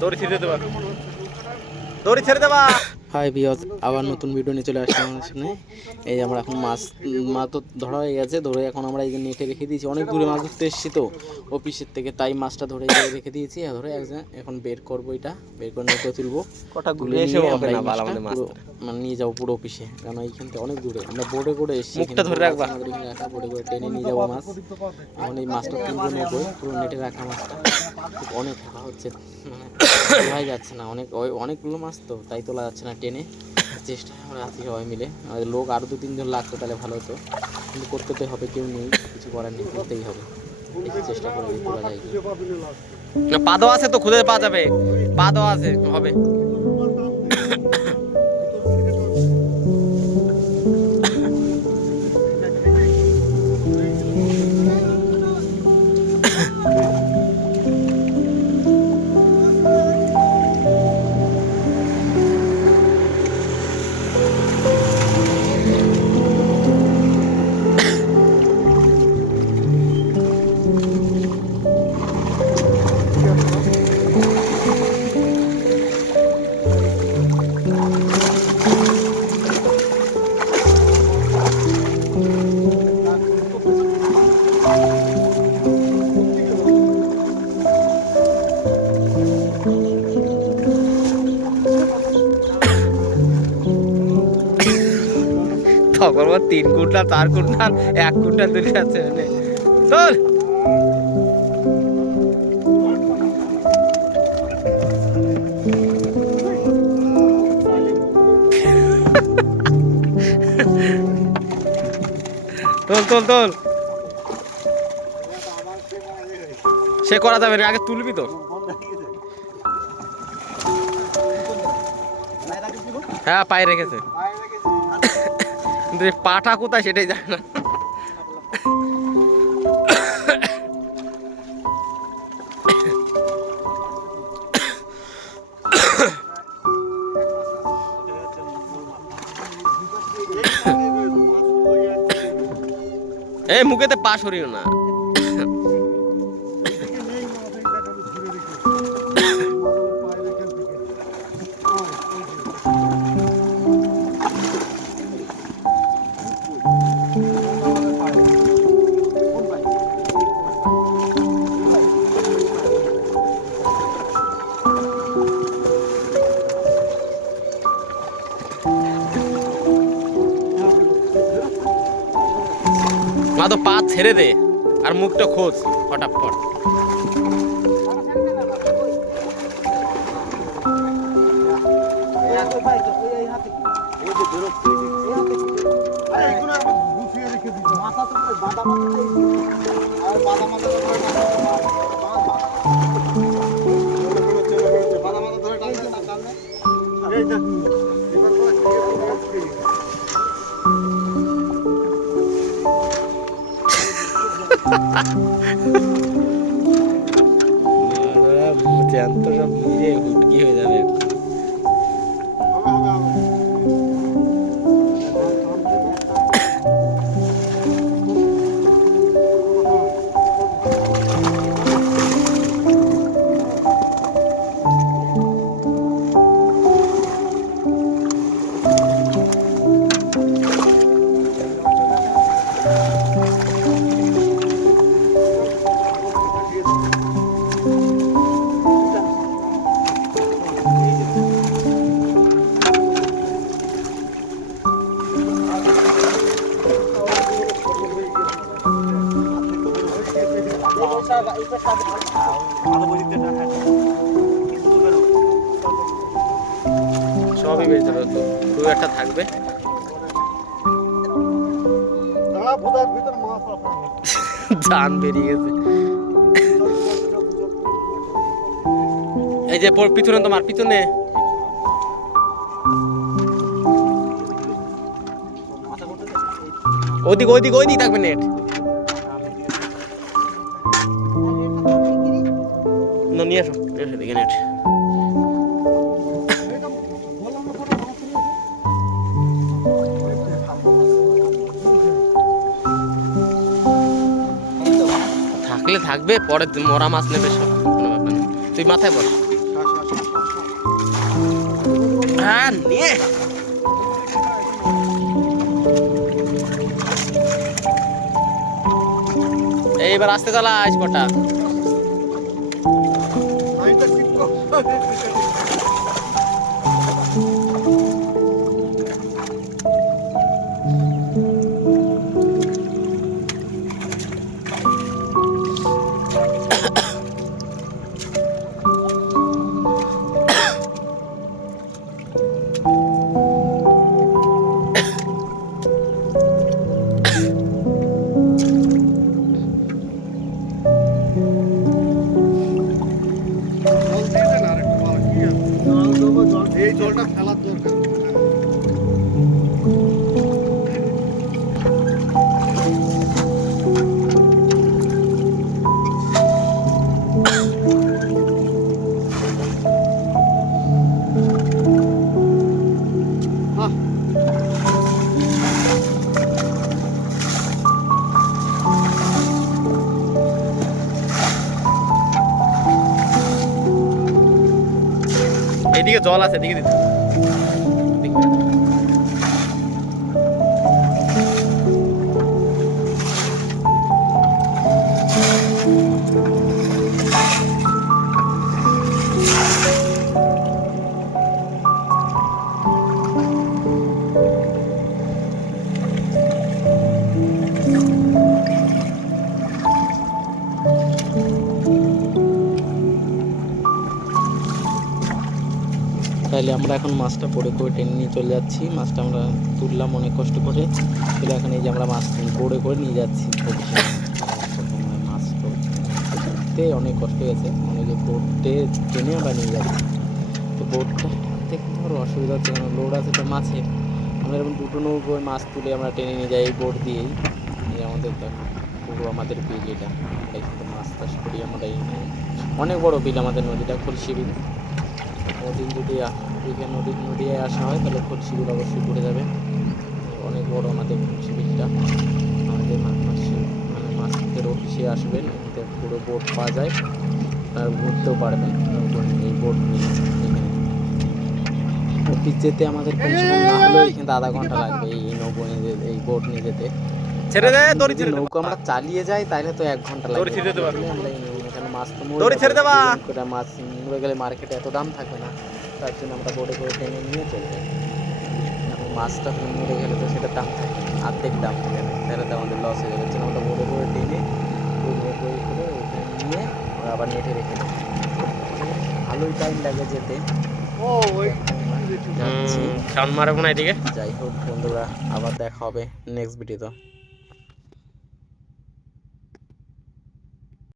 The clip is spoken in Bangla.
দড়ি ছেড়ে দেবা, দড়ি ছেড়ে দেবা। হাই ভিউয়ার্স, আবার নতুন ভিডিও নিয়ে চলে আসলাম আমাদের সামনে। এই যে আমরা এখন মাছ তো ধরা হয়ে গেছে, ধরে এখন আমরা এই যে নেটে রেখে দিয়েছি। অনেক দূরে মাছ ধরতে এসেছি তো অফিসের থেকে, তাই মাছটা ধরে রেখে দিয়েছি। ধরে এখন বের করবো, এটা বের করে নেটে তুলবো, তুলে নিয়ে আমরা এই মাছটা মানে নিয়ে যাবো পুরো অফিসে। কারণ এইখান থেকে অনেক দূরে, আমরা বোর্ডে করে এসেছি, মুখটা ধরে রাখবা, আমাদের এখানে রাখা বোর্ডে করে টেনে নিয়ে যাবো মাছ। এখন এই মাছটা তুলবো নেবো, পুরো নেটে রাখা মাছটা। অনেক খাওয়া হচ্ছে, মানে তোলাই যাচ্ছে না, অনেকগুলো মাছ তো, তাই তোলা যাচ্ছে না টেনে। চেষ্টা আমরা আছি সবাই মিলে, আমাদের লোক আরও 2-3 জন লাগতো তাহলে ভালো হতো, কিন্তু করতে তো হবে, কেউ নেই, কিছু করার নেই, করতেই হবে। চেষ্টা করে তোলা যায় না পাদও আছে তো, খুঁজে পাওয়া যাবে, পাদও আছে, হবে। তখন 3 কুইন্টাল 4 কুইন্টাল 1 কুইন্টাল তুলে যাচ্ছে। চল তোল তোল তোল, সে করা যাবে না, আগে তুলবি তো। হ্যাঁ পায়ে রেখেছে, কিন্তু পাটা কোথায় সেটাই জানে না। এই মুখেতে পা সরিও না। মা তো পা ছেড়ে দে আর মুখটা খোঁজ ফটাফট। জ্যান্ত সব মিলে হুটকি হয়ে যাবে। সবই বেঁচে যাবে, তো 2-1টা থাকবে। জান বেরিয়ে গেছে। এই যে পিছনে, তোমার পিছনে ওদিক ওইদিক ওইদিক থাকবে নেট। নিয়ে আসো এদিকে নেট। থাকলে থাকবে, পরে মরা মাছ নেবে সব, কোনো ব্যাপার না। তুই মাথায় বস। হ্যাঁ নিয়ে এইবার আসতে চালা স্পটটা। এই জলটা ফেলার দরকার। এইদিকে জল আছে, এদিকে দিতে। তাইলে আমরা এখন মাছটা পড়ে করে টেনে নিয়ে চলে যাচ্ছি। মাছটা আমরা তুললাম অনেক কষ্ট করে, তাহলে এখন এই যে আমরা মাছ পড়ে করে নিয়ে যাচ্ছি। মাছ ধরতে অনেক কষ্ট হয়েছে, মানে যে বোটে টেনে আমরা নিয়ে যাচ্ছি। তো বোটটা থেকে ধরো অসুবিধা হচ্ছে, কারণ লোড আছে তো মাছের। আমরা এরকম দুটো নৌকোয় মাছ তুলে আমরা টেনে নিয়ে যাই এই বোট দিয়েই। এই আমাদের পুরো আমাদের বিল এটা, আমরা এখানে মাছ চাষ করি। আমরা এই অনেক বড় বিল আমাদের নদীটা, খুলশি বিল। নদী যদি এখানে নদীয়ে আসা হয় তাহলে খুলশিগুলো অবশ্যই পড়ে যাবে। অনেক বড় আমাদের খুলশি বিলটা। আমাদের মানে মাছের অফিসে আসবেন, এতে পুরো বোট পাওয়া যায়, আর ঘুরতেও পারবেন এই বোট নিয়ে। এখানে অফিস যেতে আমাদের কমসে কম না হলেও এখানে আধা ঘন্টা লাগবে এই নৌকো নিয়ে, এই বোট নিয়ে যেতে। ছেড়ে দে, দড়ি ছেড়ে দে। নৌকো আমরা চালিয়ে যাই তাহলে তো 1 ঘন্টা লাগবে। দড়ি ছেড়ে দিতে পারবো। আমরা এখানে মাছ তো দড়ি ছেড়ে দেবা। মাছ মরে গেলে মার্কেটে এত দাম থাকবে না, তার জন্য আমরা বোটে করে টেনে নিয়ে চলে যাই। এখন মাছটা মরে গেলে তো সেটা দাম থাকে, অর্ধেক দাম থাকে না, তাহলে তো আমাদের লস হয়ে যাবে। জন্য আমরা বোটে করে টেনে করে ওখানে নিয়ে আমরা আবার নেটে রেখে দেবো। ভালোই টাইম লাগে যেতে। ও ওই যাচ্ছি। সাউন্ড মারবো না এদিকে। যাই হোক বন্ধুরা, আবার দেখা হবে নেক্সট ভিডিওতে।